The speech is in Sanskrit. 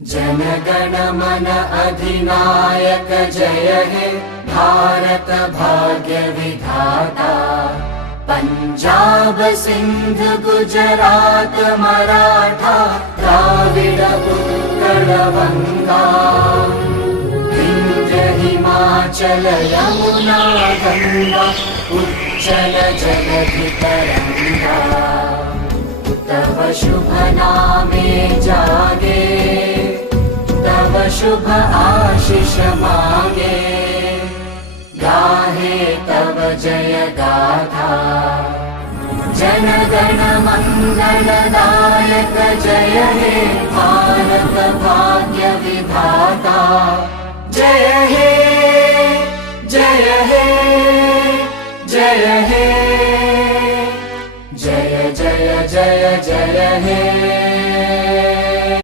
जनगण मन अधिनायक जय हे भारत भाग्य विधाता। पंजाब सिंध गुजरात मराठा द्राविड उत्कल गंगा। विंध्य हिमाचल यमुना गंगा उच्चल जगति तरंगा। तव शुभ नामे जागे तव शुभ आशीष मांगे। गाहे तव जय गाथा जनगण मंगलदायक जय हे भारत भाग्य विधाता। जय हे जय हे जय हे जय जय जय जय हे।